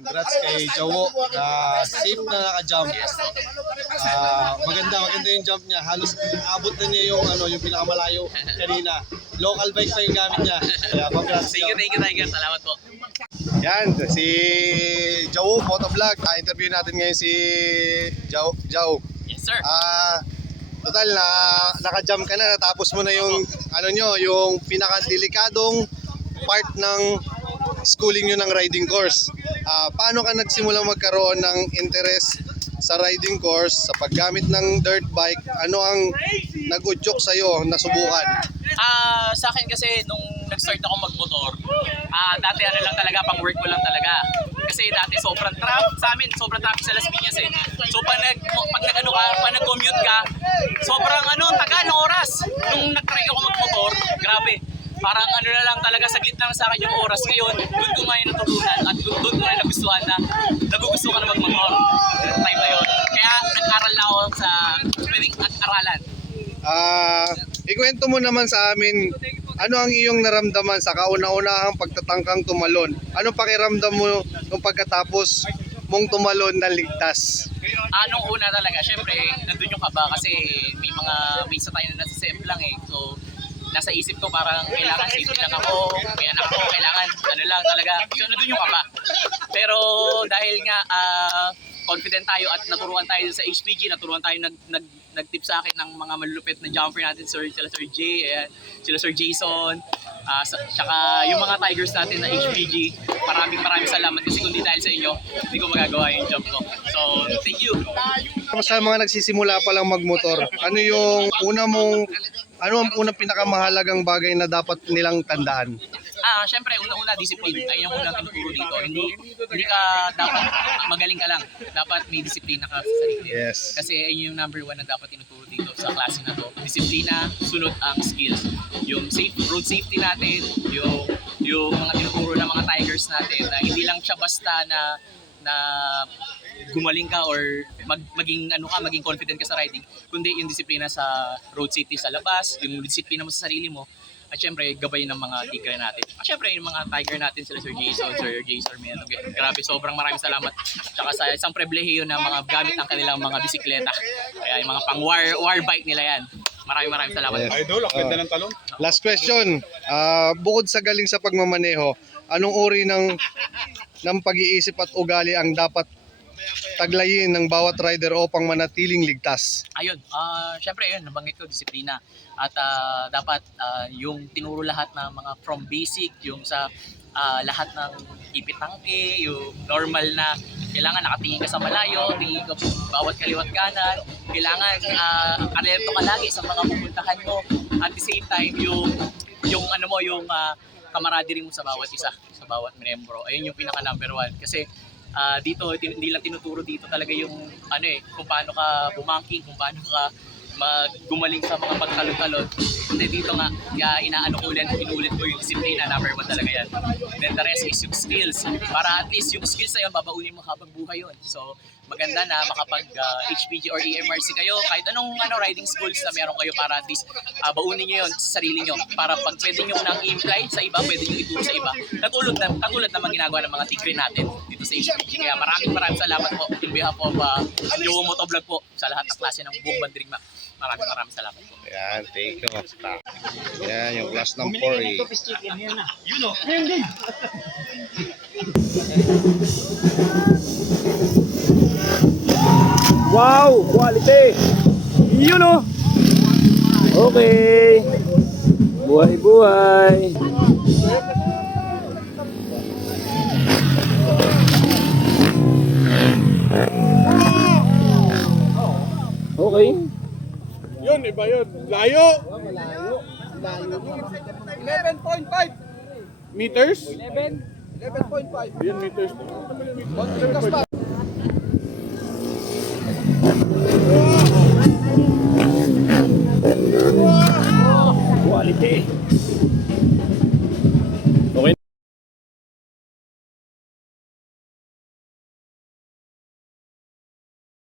Congrats kay Jawo na safe na naka-jump. Maganda yung jump niya. Halos abot na niya yung pinakamalayo kanina. Local bike na yung gamit niya. Kaya congrats. Thank you, Tiger. Salamat po. Yan, si Jawo Motovlog. Interview natin ngayon si Jawo. Yes, sir. Total na naka-jump ka na, natapos mo na yung yung pinakadelikadong part ng schooling nyo ng riding course. Paano ka nagsimula magkaroon ng interest sa riding course, sa paggamit ng dirt bike? Ano ang nag-udyok sa'yo na subukan? Sa akin kasi nung nag-start ako magmotor, dati lang talaga, pang work ko lang talaga. Kasi dati sobrang traffic sa amin, sobrang traffic sa Las Piñas eh. So pag nag-commute ka, sobrang tagal ng oras. Nung nag-try ako magmotor, grabe. Parang na lang talaga, saglit lang sa akin yung oras. Ngayon, doon ko ngayon natutunan at doon ko ngayon nagustuhan na nagugusto ka na magmotor. Time na yun. Kaya nag-aral na ako sa pwedeng aralan. Ikwento mo naman sa amin, ano ang iyong naramdaman sa kauna-unahang pagtatangkang tumalon? Anong pakiramdam mo nung pagkatapos mong tumalon na ligtas? Nung una talaga, syempre, nandun yung kaba kasi may isa tayo na nasa SEM lang eh. So, nasa isip ko parang kailangan safety lang ako, may anak ko, kailangan lang talaga. So, nandun yung kaba. Pero dahil nga confident tayo at naturuan tayo sa HPG, naturuan tayo nag-tip sa akin ng mga malulupit na jumper natin, sila Sir Jay, sila Sir Jason, tsaka yung mga Tigers natin na HPG. Maraming salamat kasi kung di dahil sa inyo, hindi ko magagawa yung jump ko. So, thank you. Sa mga nagsisimula pa lang magmotor, ano ang unang pinakamahalagang bagay na dapat nilang tandaan? Syempre, una discipline. Ayun yung unang tinuturo dito. Hindi ka dapat magaling ka lang. Dapat may disiplina ka sa sarili. Yes. Kasi ayun yung number one na dapat tinuturo dito sa klase na to. Disiplina, sunod ang skills. Yung road safety natin, yung mga tinuturo ng mga Tigers natin, na hindi lang siya basta na gumaling ka or maging confident ka sa riding, kundi yung disiplina sa road safety sa labas, yung disiplina mo sa sarili mo. At syempre, gabay ng mga tigre natin. At syempre, yung mga tiger natin, sila Sir Jason, Sir Jay, Sir Meno. Grabe, sobrang maraming salamat. Tsaka sa isang pribilehiyo na mga gamit ang kanilang mga bisikleta. Kaya yung mga pang war bike nila yan. Maraming salamat. Yes. Idol, ang ganda ng talong. Last question. Bukod sa galing sa pagmamaneho, anong uri ng pag-iisip at ugali ang dapat taglayin ng bawat rider upang manatiling ligtas? Ayun, syempre yun, nabanggit ko, disiplina. At dapat yung tinuro lahat ng mga from basic, yung sa lahat ng ipitangke, yung normal na kailangan nakatingin ka sa malayo, tingin ka bawat kaliwat kanan, kailangan alerto ka lagi sa mga pupuntahan mo. At the same time, yung camaraderie mo sa bawat isa, sa bawat miyembro. Ayun yung pinaka number one. Kasi dito, hindi lang tinuturo dito talaga yung kung paano ka bumangking, kung paano ka gumaling sa mga pagtalon-talon. Hindi dito nga, inulit ko yung disiplina, number one talaga yan. Then the rest is yung skills. Para at least yung skills na yun, babaunin mo habang buhay yun. So, maganda na makapag HPG or EMRC kayo, kahit anong riding schools na meron kayo para at least baunin nyo yun sa sarili nyo. Para pag pwede nyo nang i-imply sa iba, pwede nyo ituro sa iba. Katulad naman ginagawa ng mga tigre natin dito sa HPG. Kaya maraming salamat po in behalf of Jawo Motovlog po sa lahat ng klase ng buong Bandirigma. Maraming salamat po. Ayan, thank you. Ayan, yung class ng 4A. Yun o. Wow, quality. Yun o. Okay. Buhay. Okay. Yun, iba yun. Layo. 11.5 Meters? 11.5 Yan, meters. Quality.